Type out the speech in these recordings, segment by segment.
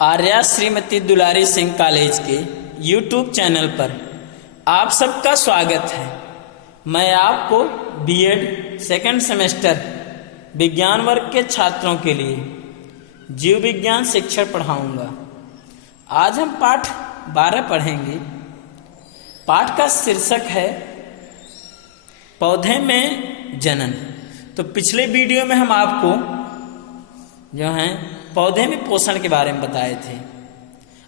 आर्या श्रीमती दुलारी Singh college के YouTube channel पर आप सबका स्वागत है। मैं आपको बीएड सेकंड सेमेस्टर विज्ञान वर्ग के छात्रों के लिए जीव विज्ञान शिक्षण पढ़ाऊंगा। आज हम पाठ 12 पढ़ेंगे। पाठ का शीर्षक है पौधे में जनन। तो पिछले वीडियो में हम आपको जो है पौधे में पोषण के बारे में बताए थे।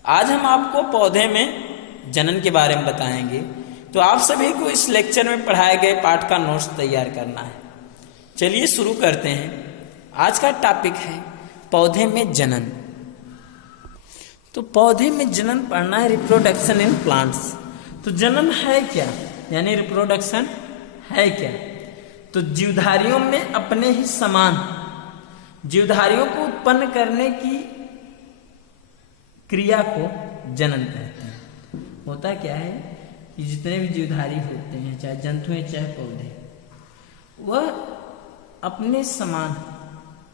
आज हम आपको पौधे में जनन के बारे में बताएंगे। तो आप सभी को इस लेक्चर में पढ़ाए गए पाठ का नोट्स तैयार करना है। चलिए शुरू करते हैं। आज का टॉपिक है पौधे में जनन। तो पौधे में जनन पढ़ना है, रिप्रोडक्शन इन प्लांट्स। तो जनन है क्या, यानी रिप्रोडक्शन है क्या? तो जीवधारियों में अपने ही समान जीवधारियों को उत्पन्न करने की क्रिया को जनन कहते हैं। होता क्या है कि जितने भी जीवधारी होते हैं, चाहे जंतु हैं चाहे पौधे, वह अपने समान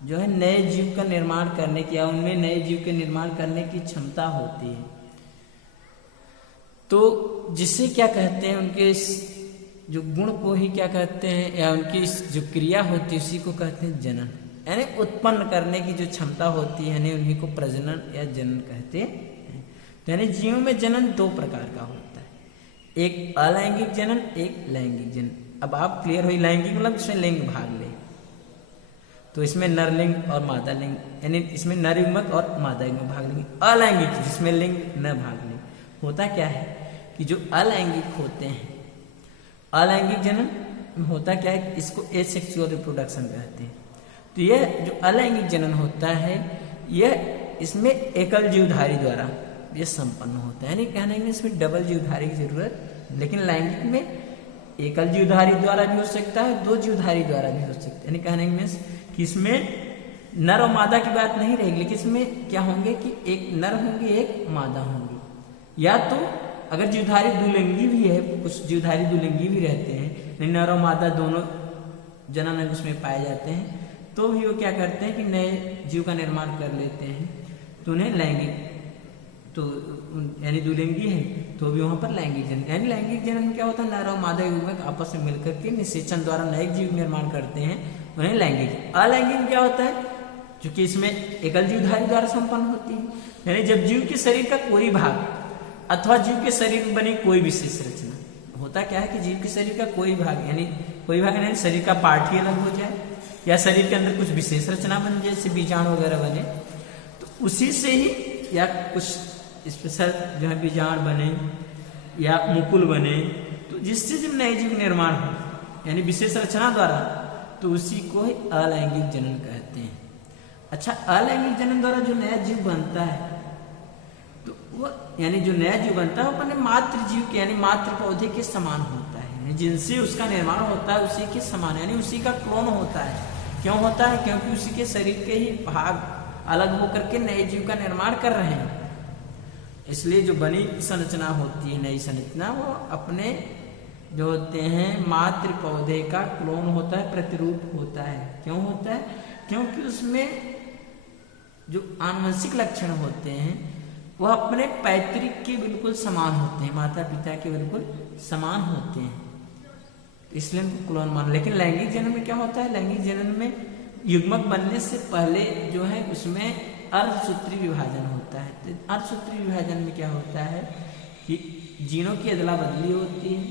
जो है नए जीव का निर्माण करने की या उनमें नए जीव के निर्माण करने की क्षमता होती है। तो जिसे क्या कहते हैं, उनके जो गुण को ही क्या कहते हैं, या उनकी जो क्रिया होती है उसी को कहते हैं जनन। यानी उत्पन्न करने की जो क्षमता होती है, यानी उन्हीं को प्रजनन या जनन कहते हैं। तो यानी जीवों में जनन दो प्रकार का होता है, एक अलैंगिक जनन, एक लैंगिक जनन। अब आप क्लियर हुई, लैंगिक मतलब इसमें लिंग भाग ले। तो इसमें नरलिंग और मादा लिंग, यानी इसमें नर युग्मक और मादा युग्मक भाग लेंगे। अलैंगिक जिसमें लिंग न भाग ले। होता क्या है कि जो अलैंगिक होते हैं, अलैंगिक जनन होता क्या है, इसको एसेक्सुअल रिप्रोडक्शन कहते हैं। तो यह जो अलैंगिक जनन होता है, यह इसमें एकल जीवधारी द्वारा यह संपन्न होता है। यानी कहने में इसमें डबल जीवधारी की जरूरत, लेकिन लैंगिक में एकल जीवधारी द्वारा भी हो सकता है, दो जीवधारी द्वारा भी हो सकता है। यानी कहने में कि इसमें नर और मादा की बात नहीं रहेगी, लेकिन इसमें क्या होंगे कि एक नर होंगे एक मादा होंगी। या तो अगर जीवधारी दुलिंगी भी है, कुछ जीवधारी दुलिंगी भी रहते हैं, नर और मादा दोनों जनन उसमें पाए जाते हैं, तो भी वो क्या करते हैं कि नए जीव का निर्माण कर लेते हैं। तो उन्हें लैंगिक, तो यानी दुलिंगी है तो भी वहां पर लैंगिक जनन। यानी लैंगिक जनन में क्या होता है, नर और मादा युग्मक आपस में मिलकर के निषेचन द्वारा नए जीव निर्माण करते हैं, उन्हें लैंगिक। अलैंगिक में क्या होता है, क्योंकि इसमें एकल जीवधारी द्वारा संपन्न होती है। यानी जब जीव के शरीर का कोई भाग अथवा जीव के शरीर में बनी कोई विशेष रचना, होता क्या है कि जीव के शरीर का कोई भाग, यानी कोई भाग यानी शरीर का पार्ट ही अलग हो जाए, या शरीर के अंदर कुछ विशेष रचना बन जाए, जैसे बीजाणु वगैरह बने, तो उसी से ही, या कुछ स्पेशल जो है बीजाणु बने या मुकुल बने, तो जिससे जब नए जीव निर्माण हो, यानी विशेष रचना द्वारा, तो उसी को ही अलैंगिक जनन कहते हैं। अच्छा, अलैंगिक जनन द्वारा जो नया जीव बनता है, तो वह यानी जो नया जीव बनता है वो अपने मातृ जीव के यानी मातृ पौधे के समान होता है, जिनसे उसका निर्माण होता है उसी के समान, यानी उसी का क्लोन होता है। क्यों होता है? क्योंकि उसी के शरीर के ही भाग अलग होकर के नए जीव का निर्माण कर रहे हैं। इसलिए जो बनी संरचना होती है, नई संरचना, वो अपने जो होते हैं मातृ पौधे का क्लोन होता है, प्रतिरूप होता है। क्यों होता है? क्योंकि उसमें जो आनुवंशिक लक्षण होते हैं वह अपने पैतृक के बिल्कुल समान होते हैं, माता पिता के बिल्कुल समान होते हैं, इसलिए उनको क्लोन मान। लेकिन लैंगिक जनन में क्या होता है, लैंगिक जनन में युग्मक बनने से पहले जो है उसमें अर्धसूत्री विभाजन होता है। तो अर्धसूत्री विभाजन में क्या होता है कि जीनों की अदला बदली होती है।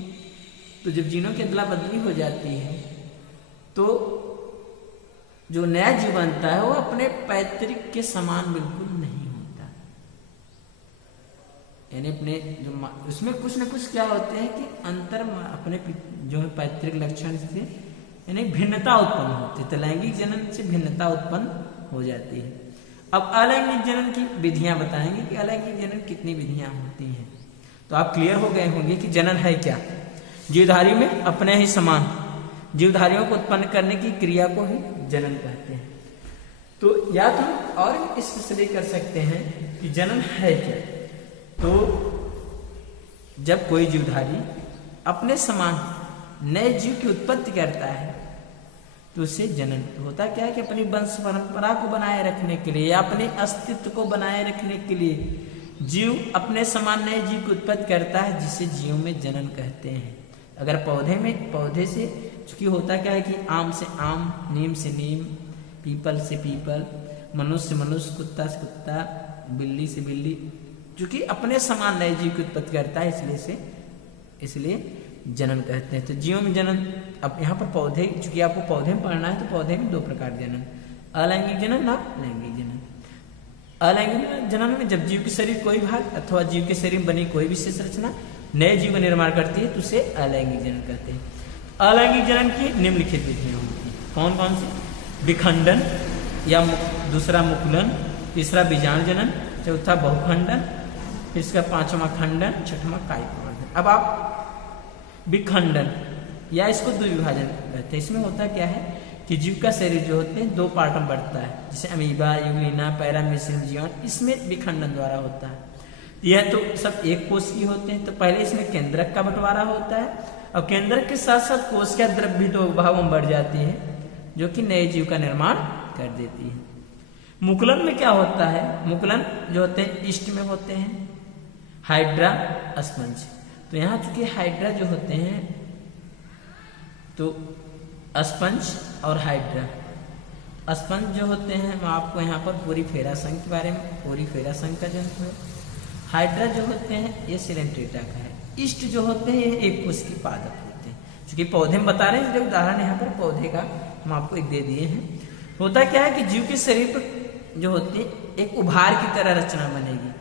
तो जब जीनों की अदला बदली हो जाती है तो जो नया जीव बनता है वो अपने पैतृक के समान बिल्कुल नहीं होता, यानी अपने जो उसमें कुछ न कुछ क्या होते हैं कि अंतर अपने जो है पैतृक लक्षण से यानी भिन्नता उत्पन्न होती है। तो लैंगिक जनन से भिन्नता उत्पन्न हो जाती है। अब अलैंगिक जनन की विधियां बताएंगे कि अलैंगिक जनन कितनी विधियां होती हैं। तो आप क्लियर हो गए होंगे कि जनन है क्या। जीवधारी में अपने ही समान जीवधारियों को उत्पन्न करने की क्रिया को ही जनन कहते हैं। तो या तो हम और स्पेशली कर सकते हैं कि जनन है क्या। तो जब कोई जीवधारी अपने समान नए जीव की उत्पत्ति करता है, तो उससे जनन होता क्या है कि अपनी वंश परंपरा को बनाए रखने के लिए या अपने अस्तित्व को बनाए रखने के लिए जीव अपने समान नए जीव को उत्पत्ति करता है, जिसे जीव में जनन कहते हैं। अगर पौधे से चूंकि होता क्या है कि आम से आम, नीम से नीम, पीपल से पीपल, मनुष्य से मनुष्य, कुत्ता से कुत्ता, बिल्ली से बिल्ली, चूंकि अपने समान नए जीव की उत्पत्ति करता है, इसलिए जनन कहते हैं। तो जीवों में जनन, अब यहाँ पर पौधे, चूंकि आपको पौधे में पढ़ना है तो पौधे में दो प्रकार जनन, अलैंगिक जनन, ना लैंगिक जनन। अलैंगिक जनन में जब जीव के शरीर कोई भाग अथवा जीव के शरीर में बनी कोई विशेष रचना नए जीव का निर्माण करती है तो उसे अलैंगिक जनन कहते हैं। अलैंगिक जनन की निम्नलिखित विधियां होती हैं। कौन कौन सी? विखंडन या दूसरा मुकुलन, तीसरा बीजाणु जनन, चौथा बहुखंडन, फिर इसका पांचवा खंडन, छठवां कायिक प्रवर्धन। अब आप विखंडन या इसको द्विविभाजन कहते हैं। इसमें होता क्या है कि जीव का शरीर जो होते हैं दो पार्ट में बढ़ता है, जैसे अमीबा, यूग्लिना, पैरामीशियम जीवाणु, इसमें विखंडन द्वारा होता है। यह तो सब एक कोश की होते हैं, तो पहले इसमें केंद्रक का बंटवारा होता है और केंद्रक के साथ साथ कोशिका द्रव्य भी दो भागों में बढ़ जाती है, जो कि नए जीव का निर्माण कर देती है। मुकुलन में क्या होता है? मुकुलन जो होते हैं ईस्ट में होते हैं, हाइड्रा, स्पंज। तो यहाँ चूंकि हाइड्रा जो होते हैं तो स्पंज और हाइड्रा, स्पंज जो होते हैं मैं आपको यहाँ पर पूरी फेरा संघ के बारे में, पूरी फेरा संघ का जन्म है। हाइड्रा जो होते हैं ये सिलेंट्रेटा का है। ईस्ट जो होते हैं ये एक कोश के पादप होते हैं। चूंकि पौधे में बता रहे हैं, जो उदाहरण यहाँ पर पौधे का हम आपको एक दे दिए हैं। होता क्या है कि जीव के शरीर पर जो होती है एक उभार की तरह रचना बनेगी।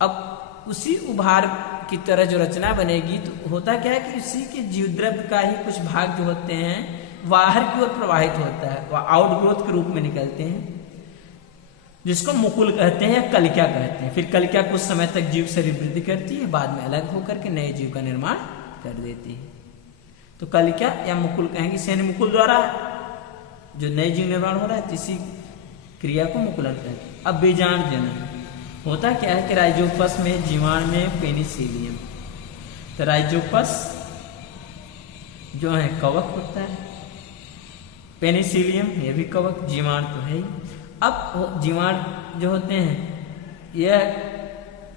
अब उसी उभार की तरह जो रचना बनेगी तो होता क्या है कि उसी के जीव द्रव्य का ही कुछ भाग जो होते हैं बाहर की ओर प्रवाहित होता है, वह आउटग्रोथ के रूप में निकलते हैं, जिसको मुकुल कहते हैं या कलिका कहते हैं। फिर कलिका कुछ समय तक जीव शरीर वृद्धि करती है, बाद में अलग होकर के नए जीव का निर्माण कर देती है। तो कलिका या मुकुल कहेंगे, यानी मुकुल द्वारा जो नए जीव निर्माण हो रहा है इसी क्रिया को मुकुलन कहते हैं। अब बीजाणु जनन होता क्या है कि राइजोपस में जीवाणु में पेनिसिलियम, तो राइजोपस जो है कवक होता है, पेनिसिलियम ये भी कवक, जीवाणु तो है ही। अब जीवाणु जो होते हैं यह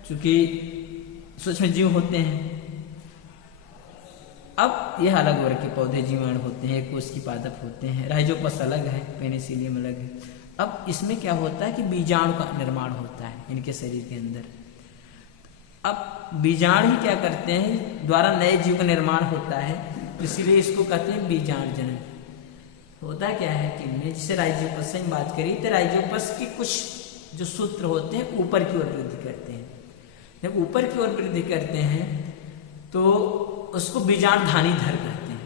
चूंकि सूक्ष्म जीव होते हैं, अब यह अलग वर्ग के पौधे जीवाणु होते हैं, कोश की पादप होते हैं। राइजोपस अलग है, पेनिसिलियम अलग है। अब इसमें क्या होता है कि बीजाणु का निर्माण होता है इनके शरीर के अंदर। अब बीजाणु ही क्या करते हैं, द्वारा नए जीव का निर्माण होता है, इसीलिए इसको कहते हैं बीजाणु जनन। होता क्या है कि मैं जिसे राइजोपस से बात करी तो राइजोपस के कुछ जो सूत्र होते हैं ऊपर की ओर वृद्धि करते हैं। जब ऊपर की ओर वृद्धि करते हैं तो उसको बीजाणुधानी धर कहते हैं,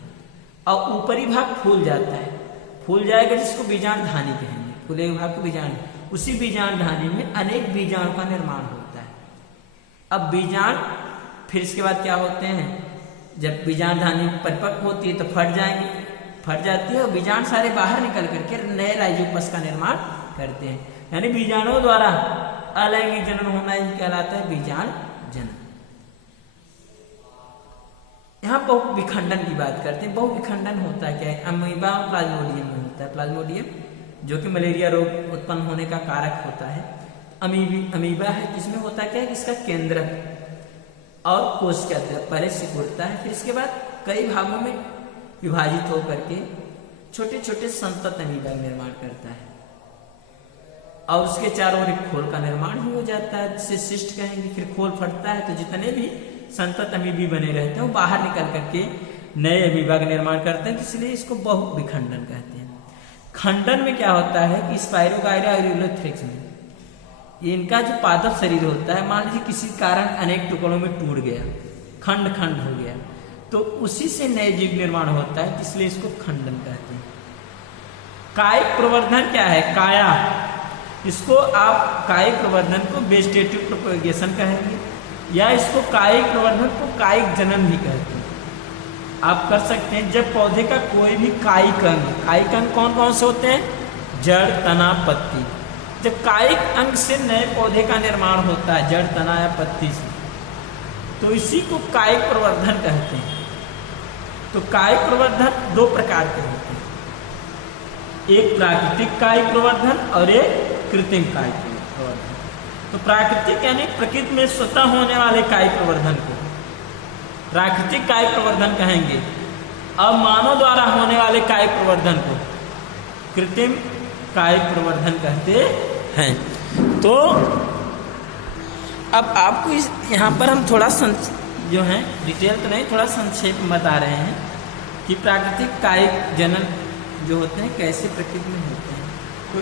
और ऊपरी भाग फूल जाता है, फूल जाएगा जिसको बीजाणुधानी कहेंगे, फूले भाग को बीजाणु। उसी बीजाणुधानी में अनेक बीजाणु का निर्माण होता है। अब बीजाणु फिर इसके बाद क्या होते हैं, जब बीजाणुधानी परिपक्व होती है तो फट जाती है और बीजाणु सारे बाहर निकल करके नए राइजोपस का निर्माण करते हैं। यानी बीजाणुओं द्वारा अलैंगिक जनन होना ही कहलाता है बीजाणु जनन। यहाँ बहुविखंडन की बात करते हैं। बहुविखंडन होता क्या है, अमीबा और प्लाज्मोडियम में होता है। प्लाज्मोडियम जो कि मलेरिया रोग उत्पन्न होने का कारक होता है। अमीबा है, जिसमें होता क्या है कि इसका केंद्रक और कोशिका पहले सिकुड़ता है, फिर इसके बाद कई भागों में विभाजित होकर के छोटे छोटे संतत अमीबा का निर्माण करता है, और उसके चारों ओर एक खोल का निर्माण ही हो जाता है, जिसे सिस्ट कहेंगे। फिर खोल फटता है तो जितने भी संतत अमीबी बने रहते हैं वो बाहर निकल करके नए अमीबा का निर्माण करते हैं, इसलिए इसको बहुविखंडन कहते हैं। खंडन में क्या होता है कि स्पाइरोगायरा और यूलोथ्रिक्स में ये इनका जो पादप शरीर होता है, मान लीजिए किसी कारण अनेक टुकड़ों में टूट गया, खंड खंड हो गया, तो उसी से नए जीव निर्माण होता है, इसलिए इसको खंडन कहते हैं। कायिक प्रवर्धन क्या है, काया, इसको आप कायिक प्रवर्धन को वेजिटेटिव प्रोपेगेशन कहेंगे, या इसको कायिक प्रवर्धन को कायिक जनन भी कहते हैं। आप कर सकते हैं जब पौधे का कोई भी कायिक अंग कौन कौन से होते हैं, जड़, तना, पत्ती। जब कायिक अंग से नए पौधे का निर्माण होता है, जड़, तना या पत्ती से, तो इसी को कायिक प्रवर्धन कहते हैं। तो कायिक प्रवर्धन दो प्रकार के होते हैं। एक प्राकृतिक कायिक प्रवर्धन और एक कृत्रिम कायिक प्रवर्धन। तो प्राकृतिक यानी प्रकृति में स्वतः होने वाले कायिक प्रवर्धन को प्राकृतिक कायिक प्रवर्धन कहेंगे, और मानव द्वारा होने वाले कायिक प्रवर्धन को कृत्रिम कायिक प्रवर्धन कहते हैं। तो अब आपको यहाँ पर हम थोड़ा जो है डिटेल तो नहीं, थोड़ा संक्षेप में बता रहे हैं कि प्राकृतिक कायिक जनन जो होते हैं कैसे प्रकृति में होते हैं। तो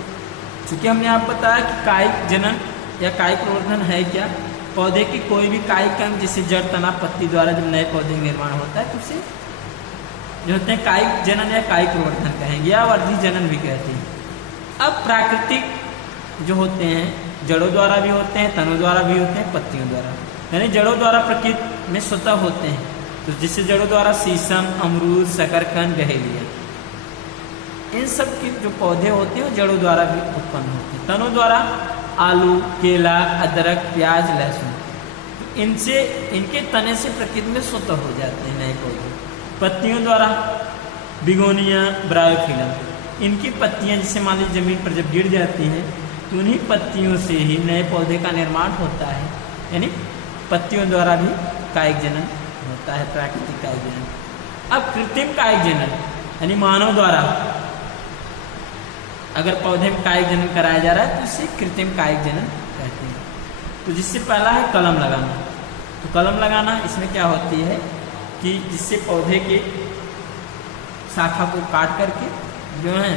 चूँकि हमने आपको बताया कि कायिक जनन या कायिक प्रवर्धन है क्या, पौधे की कोई भी कायिक अंग जैसे जड़, तना, पत्ती द्वारा जब नए पौधे का निर्माण होता है तो उसे जो होते हैं कायिक जनन या कायिक प्रवर्धन कहेंगे, या वर्धी जनन भी कहते हैं। अब प्राकृतिक जो होते हैं जड़ों द्वारा भी होते हैं, तनों द्वारा भी होते हैं, पत्तियों द्वारा, यानी जड़ों द्वारा प्रकृति में स्वतः होते हैं। तो जिससे जड़ों द्वारा शीशम, अमरूद, शकरकंद, गहेलिया, इन सब के जो पौधे होते हैं वो जड़ों द्वारा भी उत्पन्न होते हैं। तनों द्वारा आलू, केला, अदरक, प्याज, लहसुन, इनसे इनके तने से प्रकृति में स्वतः हो जाते हैं नए पौधे। पत्तियों द्वारा बिगोनिया, ब्रायोफिलम, इनकी पत्तियां जैसे मान लीजिए जमीन पर जब गिर जाती हैं तो उन्हीं पत्तियों से ही नए पौधे का निर्माण होता है, यानी पत्तियों द्वारा भी कायिक जनन होता है, प्राकृतिक कायिक जनन। अब कृत्रिम कायिक जनन यानी मानव द्वारा अगर पौधे में कायिक जनन कराया जा रहा है तो इसे कृत्रिम कायिक जनन कहते हैं। तो जिससे पहला है कलम लगाना। तो कलम लगाना इसमें क्या होती है कि जिससे पौधे के शाखा को काट करके जो है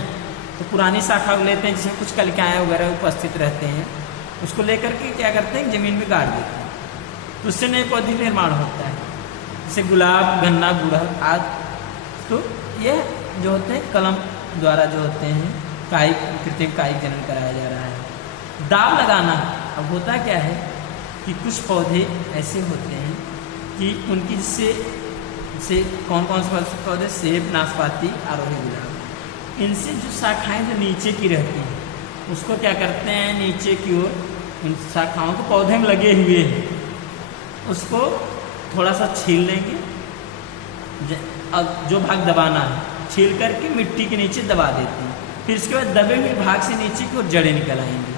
तो पुरानी शाखा को लेते हैं जिसमें कुछ कलिकाएँ वगैरह उपस्थित रहते हैं, उसको लेकर के क्या करते हैं जमीन में गाड़ देते हैं, तो उससे नए पौधे निर्माण होता है, जैसे गुलाब, गन्ना, गुड़हल आदि। तो ये जो होते हैं कलम द्वारा जो होते हैं कायिक कृत्रिम कायिक जनन कराया जा रहा है। दाब लगाना, अब होता क्या है कि कुछ पौधे ऐसे होते हैं कि उनकी जिससे कौन कौन से पौधे, सेब, नाशपाती, आरोही गुलाब, इनसे जो शाखाएं जो नीचे की रहती हैं उसको क्या करते हैं नीचे की ओर उन शाखाओं को पौधे में लगे हुए हैं उसको थोड़ा सा छील लेंगे, अब जो भाग दबाना है छील करके मिट्टी के नीचे दबा देते हैं। फिर इसके बाद दबे हुए भाग से नीचे की ओर जड़ें निकल आएंगी।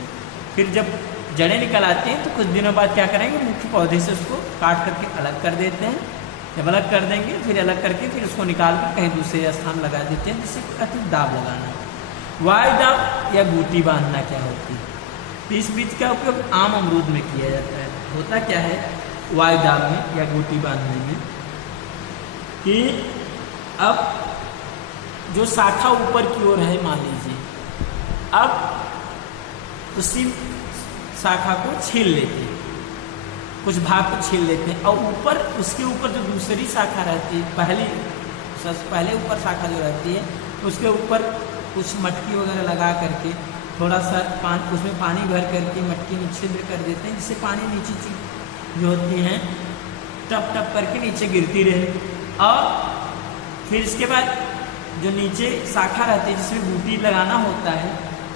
फिर जब जड़ें निकल आती हैं तो कुछ दिनों बाद क्या करेंगे मुख्य पौधे से उसको काट करके अलग कर देते हैं। जब अलग कर देंगे फिर अलग करके फिर उसको निकाल कर कहीं दूसरे स्थान लगा देते हैं, जिससे कहते हैं दाब लगाना। वायु दाब या बूटी बांधना क्या होती है, तो इस बीज का उपयोग आम अमरूद में किया जाता है। होता क्या है वायु दाब में या बूटी बांधने में कि अब जो शाखा ऊपर की ओर है मान लीजिए, अब उसी शाखा को छील लेते हैं, कुछ भाग को छील लेते हैं और ऊपर उसके ऊपर जो दूसरी शाखा रहती है, पहले ऊपर शाखा जो रहती है उसके ऊपर कुछ मटकी वगैरह लगा करके थोड़ा सा उसमें पानी भर करके मटकी में छिद्र कर देते हैं, जिससे पानी नीचे जो होती हैं टप टप करके नीचे गिरती रहे। और फिर इसके बाद जो नीचे शाखा रहती है जिसमें बूटी लगाना होता है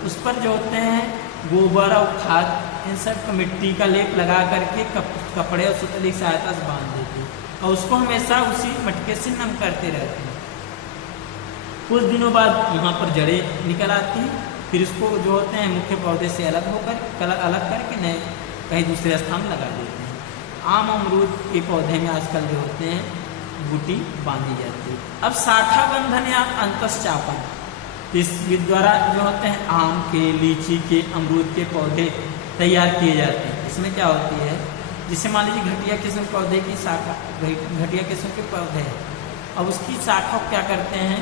उस पर जो होते हैं गोबर और खाद इन सब को मिट्टी का लेप लगा करके कपड़े और सुतली की सहायता से बांध देते हैं और उसको हमेशा उसी मटके से नम करते रहते हैं। कुछ दिनों बाद वहाँ पर जड़ें निकल आती हैं, फिर इसको जो होते हैं मुख्य पौधे से अलग करके नए कहीं दूसरे स्थान लगा देते हैं। आम अमरूद के पौधे में आजकल जो होते हैं बूटी बांधी जाती है। अब शाखा बंधन या अंतस्चापन, इस द्वारा जो होते हैं आम के, लीची के, अमरूद के पौधे तैयार किए जाते हैं। इसमें क्या होती है जिससे मान लीजिए घटिया किस्म पौधे की शाखा, घटिया किस्म के पौधे हैं, अब उसकी शाखा को क्या करते हैं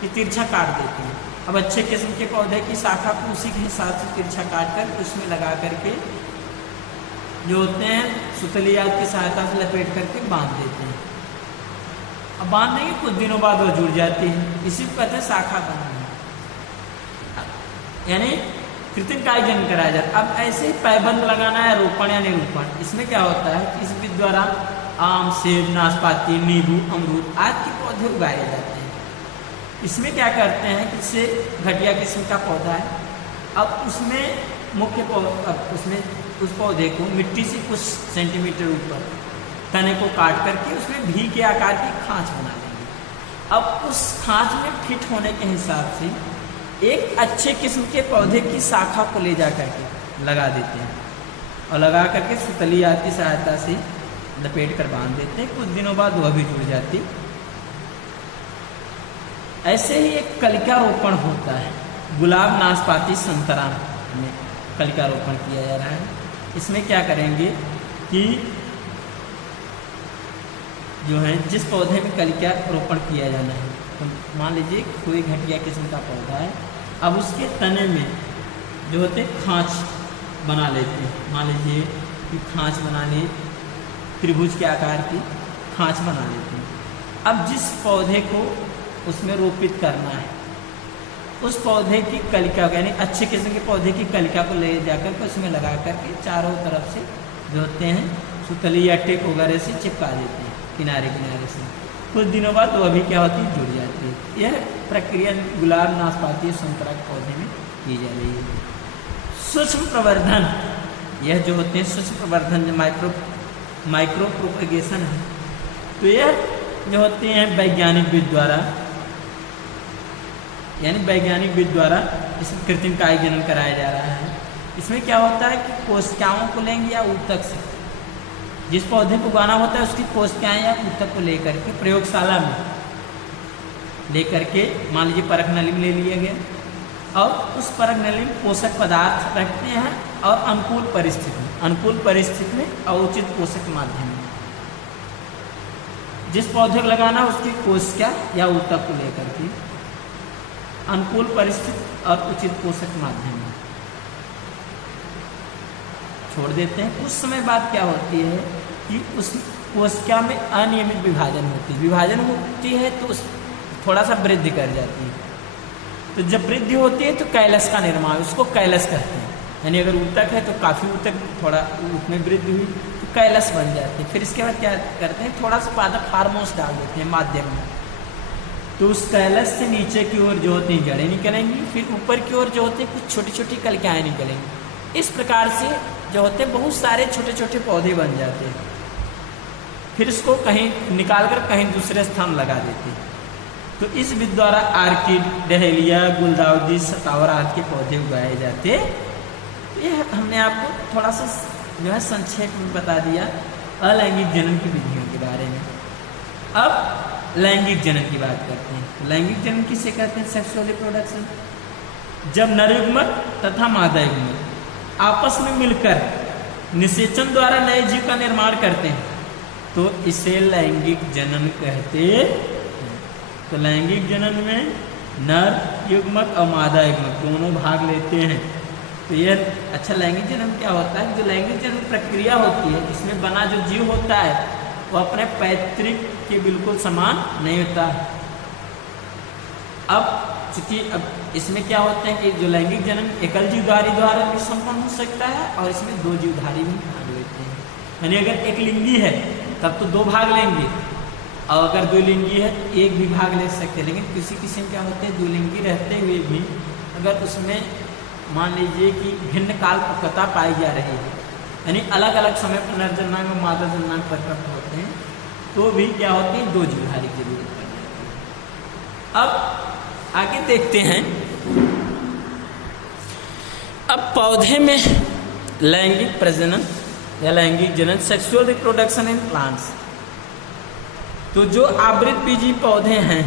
कि तिरछा काट देते हैं। अब अच्छे किस्म के पौधे की शाखा को उसी के हिसाब से तिरछा काट कर उसमें लगा करके जो होते हैं सुतली आदि की सहायता से लपेट करके बांध देते हैं। अब बांध देंगे कुछ दिनों बाद वो जुड़ जाती है, इसी को कहते हैं शाखा बंधन, यानी कृत्रिम कायिक जनन कराया जाता है। अब ऐसे ही पैबंद लगाना है रोपण या निरूपण, इसमें क्या होता है कि इस विधि द्वारा आम, सेब, नाशपाती, नींबू, अमरूद आदि के पौधे उगाए जाते हैं। इसमें क्या करते हैं कि इससे घटिया किस्म का पौधा है, अब उसमें मुख्य उसमें उस पौधे को मिट्टी से कुछ सेंटीमीटर ऊपर तने को काट करके उसमें भी के आकार की खांच बना लेंगे। अब उस खांच में फिट होने के हिसाब से एक अच्छे किस्म के पौधे की शाखा को ले जा करके लगा देते हैं और लगा करके सुतली आग की सहायता से लपेट कर बांध देते हैं। कुछ दिनों बाद वह भी जुड़ जाती। ऐसे ही एक कलिका रोपण होता है। गुलाब, नाशपाती, संतरा में कलिका रोपण किया जा रहा है। इसमें क्या करेंगे कि जो है जिस पौधे में कलिका रोपण किया जाना है, तो मान लीजिए कोई घटिया किस्म का पौधा है, अब उसके तने में जो होते खांच बना लेते हैं। मान लीजिए कि खांच बना ली, त्रिभुज के आकार की खांच बना लेते हैं। अब जिस पौधे को उसमें रोपित करना है, उस पौधे की कलिका यानी अच्छे किस्म के पौधे की कलिका को ले जाकर के उसमें लगा करके चारों तरफ से जो होते हैं सुतली या टेप वगैरह से चिपका देते हैं किनारे किनारे से। कुछ दिनों बाद वो भी क्या होती है, जुड़ जाती है। यह प्रक्रिया गुलाब, नाशपाती, संतरा के पौधे में की जा रही है। सूक्ष्म प्रवर्धन, यह जो होते हैं सूक्ष्म प्रवर्धन जो माइक्रो प्रोपगेशन है, तो यह जो होते हैं वैज्ञानिक विधि द्वारा यानी वैज्ञानिक विधि द्वारा इसमें कृत्रिम कायिक जनन कराया जा रहा है। इसमें क्या होता है कि कोशिकाओं को लेंगे या ऊतक से, जिस पौधे को उगाना होता है उसकी कोशिकाएं या ऊतक को लेकर के प्रयोगशाला में लेकर के मान लीजिए परख नली में ले लिया गया और उस परख नली में पोषक पदार्थ रखते हैं और अनुकूल परिस्थिति में और उचित पोषक माध्यम में जिस पौधे को लगाना उसकी कोशिका या ऊतक को लेकर के अनुकूल परिस्थिति और उचित पोषक माध्यम में छोड़ देते हैं। कुछ समय बाद क्या होती है कि उस कोशिका में अनियमित विभाजन होती है तो उस थोड़ा सा वृद्धि कर जाती है। तो जब वृद्धि होती है तो कैलस का निर्माण, उसको कैलस कहते हैं। यानी अगर ऊतक है तो काफ़ी ऊतक थोड़ा उसमें वृद्धि हुई तो कैलस बन जाती है। फिर इसके बाद क्या करते हैं, थोड़ा सा पादप हार्मोन्स डाल देते हैं माध्यम में, तो उस कैलस से नीचे की ओर जो होती हैं जड़ें निकलेंगी, फिर ऊपर की ओर जो होते हैं कुछ छोटी छोटी कलिकाएँ निकलेंगी। इस प्रकार से जो होते हैं बहुत सारे छोटे छोटे पौधे बन जाते हैं। फिर इसको कहीं निकाल कर कहीं दूसरे स्थान लगा देते हैं। तो इस विधि द्वारा आर्किड, डहेलिया, गुलदाउदी, सतावर आदि के पौधे उगाए जाते। यह हमने आपको थोड़ा सा जो है संक्षेप में बता दिया अलैंगिक जनन की विधियों के बारे में। अब लैंगिक जनन की बात करते हैं। लैंगिक जनन किसे कहते हैं? Sexual reproduction. जब नर युग्मक तथा मादा युग्मक आपस में मिलकर निषेचन द्वारा नए जीव का निर्माण करते हैं तो इसे लैंगिक जनन कहते हैं। तो लैंगिक जनन में नर युग्मक और मादा युग्मक दोनों भाग लेते हैं। तो यह अच्छा लैंगिक जनन क्या होता है? जो लैंगिक जनन प्रक्रिया होती है इसमें बना जो जीव होता है वो अपने पैतृक के बिल्कुल समान नहीं होता। अब चूंकि अब इसमें क्या होता है कि जो लैंगिक जनन एकल जीवधारी द्वारा भी संपन्न हो सकता है और इसमें दो जीवधारी भी भाग लेते हैं। यानी अगर एक लिंगी है तब तो दो भाग लेंगे और अगर दो लिंगी है एक भी भाग ले सकते हैं। लेकिन किसी किसी में क्या होते हैं, दो लिंगी रहते हुए भी अगर उसमें मान लीजिए कि भिन्न काल पक्वता पाई जा रही है, यानी अलग अलग समय पर नर जननांग और मादा जननांग परिपक्व होते हैं, तो भी क्या होती है, दो जीवधारी की जरूरत पड़ जाती है। अब आगे देखते हैं। अब पौधे में लैंगिक प्रजनन या लैंगिक जनन, सेक्सुअल रिप्रोडक्शन इन प्लांट्स। तो जो आवृत बीजी पौधे हैं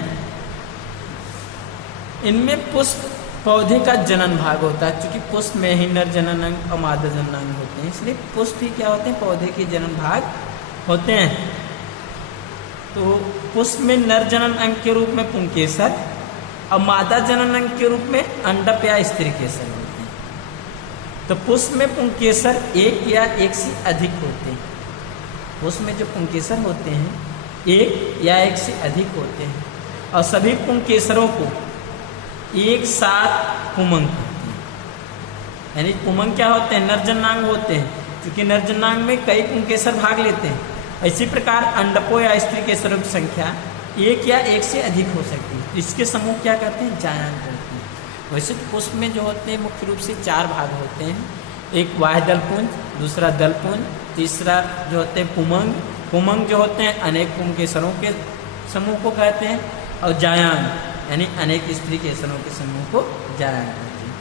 इनमें पुष्प पौधे का जनन भाग होता है। क्योंकि पुष्प में ही नर जननांग और मादा जननांग होते हैं, इसलिए पुष्प ही क्या होते हैं, पौधे के जनन भाग होते हैं। तो पुष्प में नर जनन अंग के रूप में पुंकेसर और मादा जनन अंग के रूप में अंडप या स्त्री केसर होते हैं। तो पुष्प में पुंकेसर एक या एक से अधिक होते हैं। पुष्प में जो पुंकेसर होते हैं एक या एक से अधिक होते हैं और सभी पुंकेसरों को एक साथ पुमंग कहते हैं। यानी पुमंग क्या होते हैं, नरजनांग होते हैं। क्योंकि नरजनांग में कई पुंकेसर भाग लेते हैं। इसी प्रकार अंडपों या स्त्री केसरों की संख्या एक या एक से अधिक हो सकती है। इसके समूह क्या कहते हैं, जायंत होते हैं। वैसे तो पुष्प में जो होते हैं मुख्य रूप से चार भाग होते हैं। एक बाह्य दलपुंज, दूसरा दलपुंज, तीसरा जो होते हैं पुमंग। पुमंग जो होते हैं अनेक पुंकेसरों के समूह को कहते हैं और जायान यानी अनेक स्त्री केसरों के समूह को जाया करती है।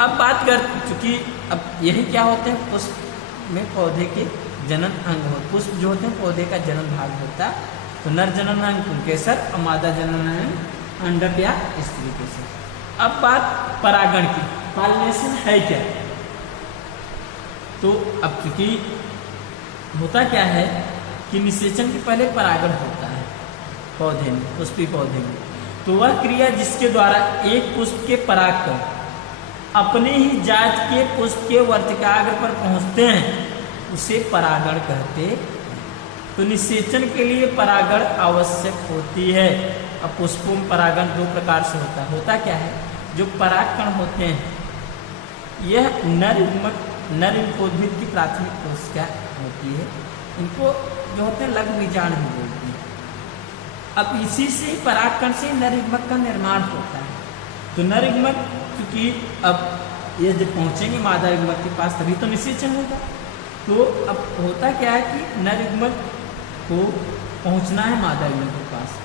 अब बात कर चूंकि अब यही क्या होते हैं, पुष्प में पौधे के जनन अंग हो, पुष्प जो होते हैं पौधे का जनन भाग होता है। तो नर जनन अंग पुंकेसर और मादा जनन अंग अंडक या स्त्री केसर। अब बात परागण की, पॉलिनेशन है क्या। तो अब चूंकि होता क्या है कि निषेचन के पहले परागण होता है पौधे में, पुष्पी पौधे में। तो वह क्रिया जिसके द्वारा एक पुष्प के परागकण अपने ही जात के पुष्प के वर्तिकाग्र पर पहुंचते हैं उसे परागण कहते हैं। तो निषेचन के लिए परागण आवश्यक होती है। अब पुष्पों में परागण दो प्रकार से होता है। होता क्या है, जो परागकण होते हैं यह नर युग्मोद्भिद की प्राथमिक कोशिका होती है। इनको जो होते हैं लघु बीजाणु भी बोलते हैं। अब इसी से परागकण से नर युग्मक का निर्माण होता है। तो नर युग्मक क्योंकि अब ये जब पहुंचेंगे मादा युग्मक के पास तभी तो निषेचन होगा। तो अब होता क्या है कि नर युग्मक को पहुंचना है मादा युग्मक के पास।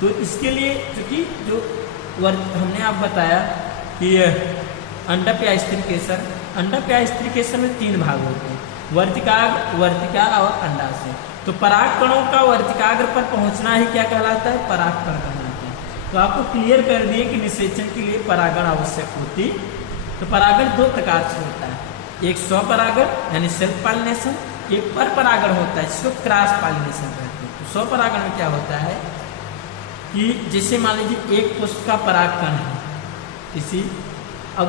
तो इसके लिए क्योंकि जो हमने आप बताया कि अंडक या स्त्री केसर, अंडक या स्त्री केसर में 3 भाग होते हैं, वर्तिका और अंडाशय। तो परागकणों का वर्तिकाग्र पर पहुंचना ही क्या कहलाता है, परागकण कहलाता है। तो आपको क्लियर कर दिए कि निषेचन के लिए परागण आवश्यक होती। तो परागण 2 प्रकार से होता है, एक स्वपरागण यानी सेल्फ पॉलिनेशन, एक पर परागण होता है जिसको क्रॉस पॉलिनेशन कहते हैं। तो स्वपरागण में क्या होता है कि जैसे मान लीजिए एक पुष्प का परागकण है किसी, अब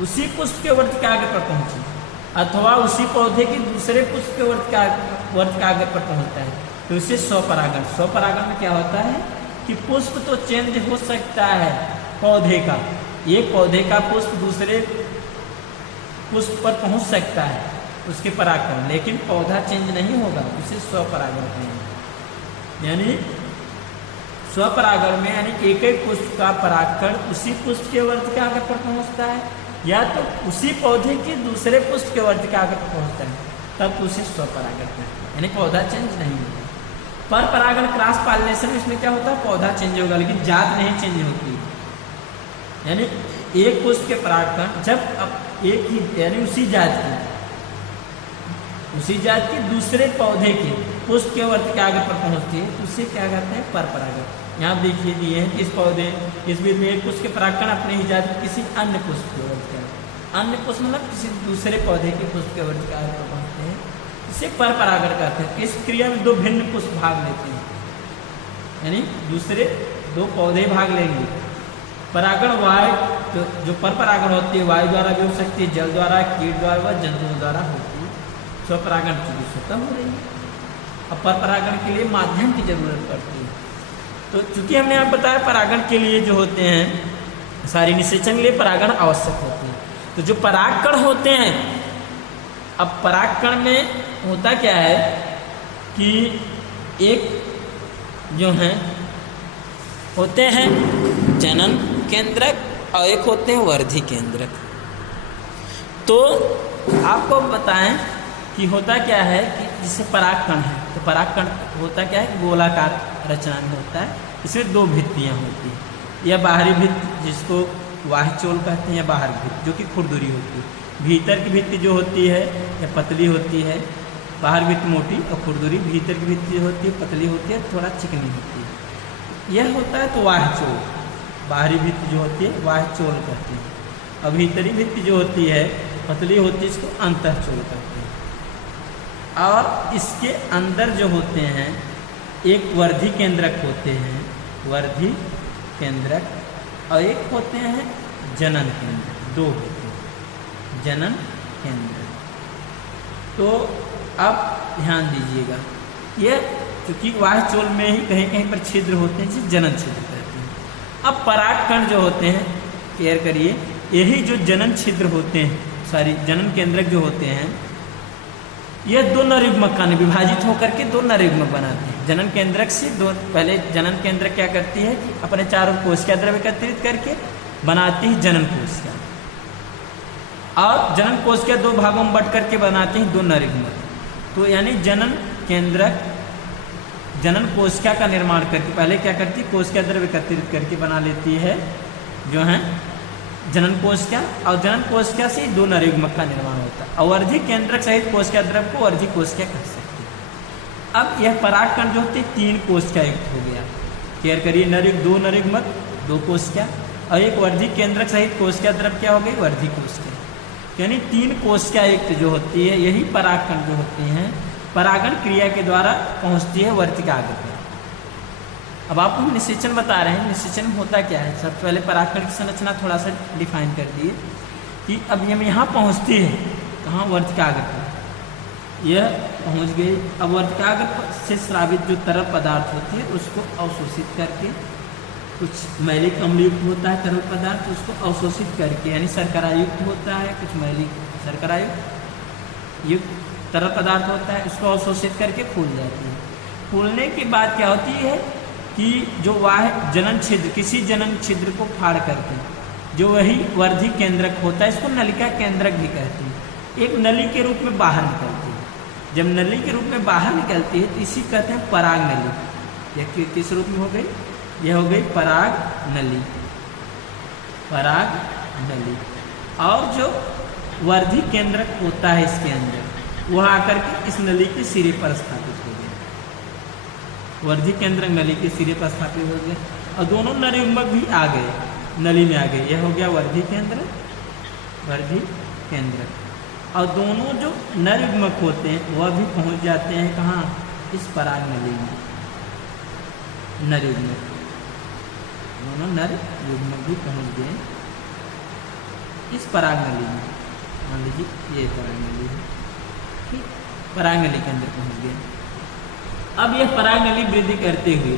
उसी पुष्प के वर्तिकाग्र पर पहुंची अथवा उसी पौधे के दूसरे पुष्प के वर्तिकाग्र पर पहुंचता है तो इसे स्वपरागण। स्वपरागण में क्या होता है कि पुष्प तो चेंज हो सकता है पौधे का, एक पौधे का पुष्प दूसरे पुष्प पर पहुंच सकता है उसके परागकण, लेकिन पौधा चेंज नहीं होगा, इसे स्वपरागण कहेंगे। यानी स्वपरागण में यानी एक एक पुष्प का परागकण उसी पुष्प के वर्तिकाग्र पर पहुंचता है या तो उसी पौधे के दूसरे पुष्प के वर्तिकाग्र पर पहुंचता है, तब उसे स्वपरागण कहते हैं, यानी पौधा चेंज नहीं होगा। पर परागण क्रॉस पॉलिनेशन इसमें क्या होता है, पौधा चेंज होगा लेकिन जात नहीं चेंज होती। यानी एक पुष्प के परागकण जब अब एक ही यानी उसी जात के दूसरे पौधे के पुष्प के वर्तिकाग्र पर पहुंचती है तो उसे क्या कहते हैं, पर परागण। यहाँ देखिए दिए हैं कि इस पौधे इस बीच में एक पुष्प के परागकण अपने ही जात के किसी अन्य पुष्प के वर्तिकाग्र, अन्य पुष्प मतलब किसी दूसरे पौधे के पुष्प के वर्तिकाग्र पर पहुंचते हैं, इसे पर परागण कहते हैं। इस क्रिया में 2 भिन्न पुष्प भाग लेते हैं, यानी दूसरे 2 पौधे भाग लेंगे। परागण वायु जो पर परागण होती है वायु द्वारा भी हो सकती है, जल द्वारा, कीट द्वारा व जंतुओं द्वारा होती है। स्वपरागण की स्वतः हो रही है। अब पर परागण के लिए माध्यम की जरूरत पड़ती है। तो चूंकि हमने आप बताया परागण के लिए जो होते हैं सारी निषेचन के लिए परागण आवश्यक होते हैं। तो जो परागकण होते हैं, अब परागकण में होता क्या है कि एक जो हैं होते हैं जनन केंद्रक और एक होते हैं वर्धि केंद्रक। तो आपको बताएं कि होता क्या है कि जिससे परागकण है तो परागकण होता क्या है कि गोलाकार रचना में होता है। इसमें 2 भित्तियाँ होती हैं, या बाहरी भित्ति जिसको वाह्यचोल कहते हैं या बाहरी भित्ति जो कि खुरदुरी होती है। भीतर की भित्ति जो होती है या पतली होती है, बाहर भित्ति मोटी और खुरदुरी भीतर की भित्ति होती है पतली होती है, थोड़ा चिकनी होती है। यह होता है तो वाह्यचोल, बाहरी भित्ति जो होती है वाह्यचोल कहते हैं। और भीतरी भित्ति जो होती है पतली होती है इसको अंतःचोल कहते हैं। और इसके अंदर जो होते हैं एक वर्धि केंद्रक होते हैं, वर्धि केंद्रक, और एक होते हैं जनन केंद्रक, 2 होते हैं जनन केंद्रक। तो अब ध्यान दीजिएगा, यह क्योंकि वाह्यचोल में ही कहीं कहीं पर छिद्र होते हैं जिसे जनन छिद्र कहते हैं। अब परागकण जो होते हैं, केयर करिए, यही जो जनन छिद्र होते हैं, जनन केंद्रक जो होते हैं, यह 2 नर युग्मक का विभाजित होकर के 2 नर युग्मक बनाते हैं। जनन केंद्रक से 2 पहले जनन केंद्रक क्या करती है कि अपने चारों कोशिका द्रव्य एकत्रित करके बनाती है जनन कोशिका, और जनन कोशिका 2 भागों में बट करके बनाते हैं 2 नर युग्मक। तो यानी जनन केंद्रक जनन कोशिका का निर्माण करके, पहले क्या करती है, कोशिका द्रव्य एकत्रित करके बना लेती है जो है जनन कोशिका, और जनन कोशिका से 2 नरयुग्मक का निर्माण होता है। अवर्धी केंद्रक सहित कोशिका द्रव्य को वर्धी कोशिका कह सकते हैं। अब यह परागकण जो होती है 3 कोशिका युक्त हो गया। केयर करिए, 2 नरयुग्मक 2 कोशिका और एक वर्धी केंद्रक सहित कोशिका द्रव्य क्या हो गई, वर्धी कोशिका, यानी 3 कोशिका युक्त जो होती है, यही परागकण जो होती हैं परागण क्रिया के द्वारा पहुंचती है वर्तिकाग्र पर। अब आपको हम निषेचन बता रहे हैं, निषेचन होता क्या है। सबसे पहले परागकण की संरचना थोड़ा सा डिफाइन कर दिए कि अब हम यहाँ पहुँचती है कहाँ, वर्तिकाग्र पर। यह पहुँच गई। अब वर्तिकाग्र से स्रावित जो तरल पदार्थ होती है उसको अवशोषित करके, कुछ मैलिक अम्ल युक्त होता है तरल पदार्थ, उसको अवशोषित करके यानी शर्करा युक्त होता है, कुछ मैलिक शर्करा युक्त तरल पदार्थ होता है, उसको अवशोषित करके फूल जाती है। फूलने के बाद क्या होती है कि जो वह जनन छिद्र, किसी जनन छिद्र को फाड़ करके जो वही वर्धी केंद्रक होता है, इसको नलिका केंद्रक भी कहते हैं, एक नली के रूप में बाहर निकलती है। जब नली के रूप में बाहर निकलती है तो इसी कहते हैं पराग नली। यह किस रूप में हो गई, यह हो गई पराग नली, पराग नली। और जो वर्धी केंद्रक होता है इसके अंदर, वह आकर के इस नली के सिरे पर स्थापित हो गया, वर्धी केंद्रक नली के सिरे पर स्थापित हो गया, और दोनों नरयुग्मक भी आ गए, नली में आ गए। यह हो गया वर्धी केंद्रक, वर्धी केंद्रक। और दोनों जो नरयुग्मक होते हैं वह भी पहुंच जाते हैं कहाँ, इस पराग नली में। नरयुग्मक, दोनों नरयुग्मक भी पहुंच गए इस पराग नली में। मान लीजिए ये पराग नली है, ठीक, पराग नली के अंदर पहुंच गए। अब यह पराग नली वृद्धि करते हुए,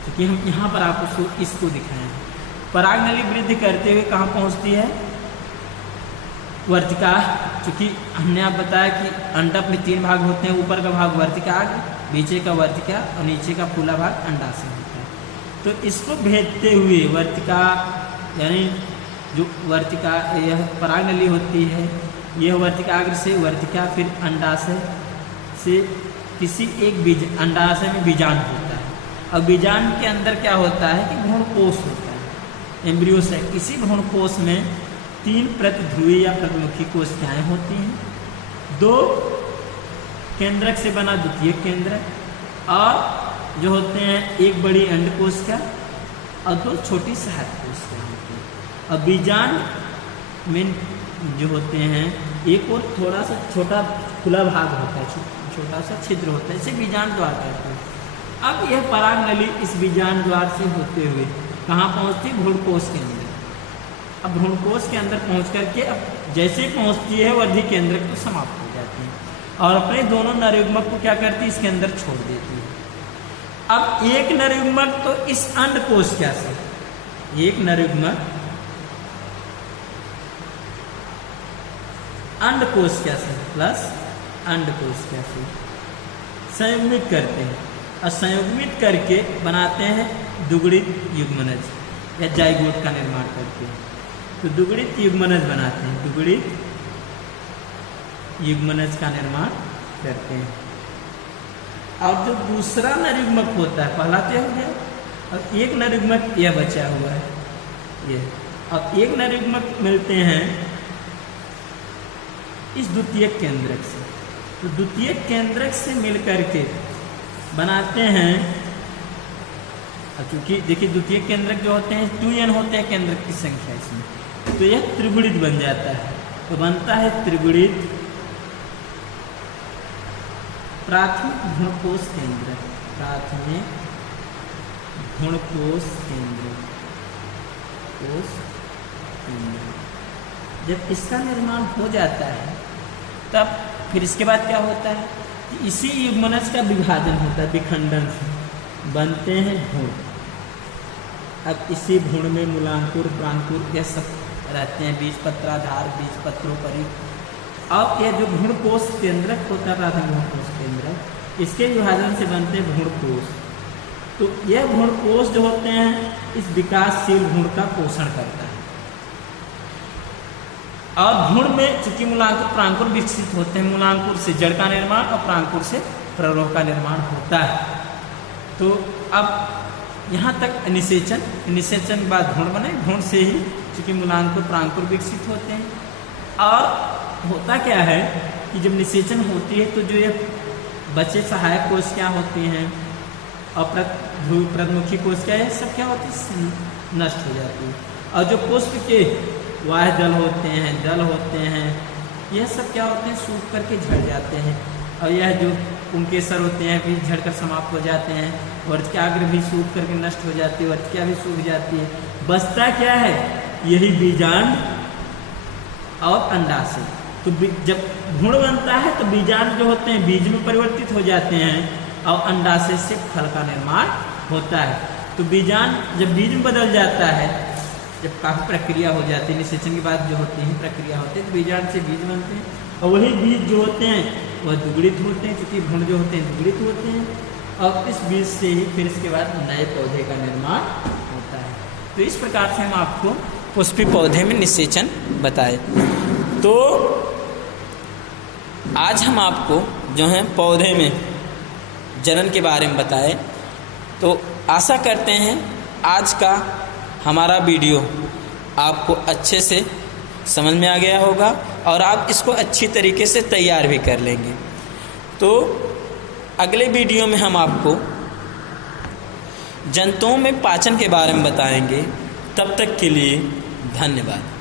क्योंकि हम यहाँ पर आपको इसको दिखाए हैं, पराग नली वृद्धि करते हुए कहाँ पहुँचती है, वर्तिका। चूँकि हमने आप बताया कि अंडा में 3 भाग होते हैं, ऊपर का भाग वर्तिकाग्र, बीचे का वर्तिका और नीचे का फूला भाग अंडाशय होता है। तो इसको भेदते हुए वर्तिका, यानी जो वर्तिका, यह पराग नली होती है, यह वर्तिकाग्र से वर्तिका, फिर अंडाशय से किसी एक बीज, अंडाशय में बीजांड होता है, और बीजांड के अंदर क्या होता है कि भ्रूणकोश होता है, एम्ब्रियो से। इसी भ्रूणकोश में 3 प्रतिध्रुवी या प्रतिमुखी कोशिकाएं होती हैं, 2 केंद्रक से बना द्वितीयक केंद्रक, और जो होते हैं एक बड़ी अंड कोशिका और 2 छोटी सहायक कोशिका होती है। और बीजांड में जो होते हैं एक और थोड़ा सा छोटा खुला भाग होता है, छोटा सा छिद्र होता है, इसे बीजांड द्वार कहते हैं। अब यह पराग नली इस बीजांड द्वार से होते हुए कहाँ पहुँचती, भ्रूणकोश के अंदर। अब भ्रूणकोश के अंदर पहुँच करके अब जैसे पहुँचती है वर्धी केंद्रक तो समाप्त हो जाती है, और अपने दोनों नरयुग्मक को क्या करती है, इसके अंदर छोड़ देती है। अब एक नरयुग्मक तो इस अंड कोशिका से, एक नरयुग्मक अंड कोशिका से प्लस अंड कोशिका से संयुग्मित करते हैं, और संयुग्मित करके बनाते हैं दुगुणित युग्मनज या जाइगोट का निर्माण करते हैं। तो दुगुणित युग्मनज बनाते हैं, दुगुणित युग्मनज का निर्माण करते हैं। और जो दूसरा नरयुग्मक होता है, पहला तो हो गया, और एक नरयुग्मक यह बचा हुआ है, ये, और एक नरयुग्मक मिलते हैं इस द्वितीयक केंद्रक से। तो द्वितीयक केंद्रक से मिलकर के बनाते हैं, क्योंकि देखिए द्वितीयक केंद्रक जो होते हैं 2n होते हैं केंद्रक की संख्या इसमें, तो यह त्रिगुणित बन जाता है। तो बनता है त्रिगुणित प्राथमिक भ्रूणकोश केंद्रक, प्राथमिक भ्रूणकोश केंद्रक, कोश केंद्रक। जब इसका निर्माण हो जाता है तब फिर इसके बाद क्या होता है कि इसी युग्मनज का विभाजन होता है, विखंडन से बनते हैं भ्रूण। अब इसी भ्रूण में मूलांकुर, प्रांकुर यह सब रहते हैं, बीजपत्राधार, बीजपत्रोपरि। अब यह जो भ्रूणकोश केंद्रक होता है, प्राथमिक भ्रूणकोश केंद्रक, इसके विभाजन से बनते हैं भ्रूणकोश। तो यह भ्रूणकोश जो होते हैं इस विकासशील भ्रूण का पोषण करता है। और भ्रूण में चूंकि मूलांकुर प्रांकुर विकसित होते हैं, मूलांकुर से जड़ का निर्माण और प्रांकुर से प्ररोह का निर्माण होता है। तो अब यहाँ तक निषेचन के बाद भ्रूण बने, भ्रूण से ही चूँकि मूलांकुर प्रांकुर विकसित होते हैं। और होता क्या है कि जब निषेचन होती है तो जो ये बचे सहायक कोश क्या होती हैं, प्रमुखी कोश क्या है, सब क्या होती है, नष्ट हो जाती है। और जो पुष्प के वाह दल होते हैं, यह सब क्या होते हैं, सूख करके झड़ जाते हैं। और यह जो पुंकेसर होते हैं भी झड़कर समाप्त हो जाते हैं। वर्तिकाग्र भी सूख करके नष्ट हो जाती है, वर्तिका भी सूख जाती है। बचता क्या है, यही बीजांड और अंडाशय। तो जब भ्रूण बनता है तो बीजांड जो होते हैं बीज में परिवर्तित हो जाते हैं और अंडाशय से फल का निर्माण होता है। तो बीजांड जब बीज में बदल जाता है, जब काफ़ी प्रक्रिया हो जाती है, निषेचन के बाद जो होती है प्रक्रिया होती है, तो बीजांड से बीज बनते हैं। और वही बीज जो होते हैं वह दुगड़ित होते हैं, क्योंकि भ्रूण जो होते हैं दुगड़ित होते हैं। और इस बीज से ही फिर इसके बाद नए पौधे का निर्माण होता है। तो इस प्रकार से हम आपको पुष्पी पौधे में निषेचन बताए। तो आज हम आपको जो है पौधे में जनन के बारे में बताए। तो आशा करते हैं आज का हमारा वीडियो आपको अच्छे से समझ में आ गया होगा और आप इसको अच्छी तरीके से तैयार भी कर लेंगे। तो अगले वीडियो में हम आपको जंतुओं में पाचन के बारे में बताएंगे। तब तक के लिए धन्यवाद।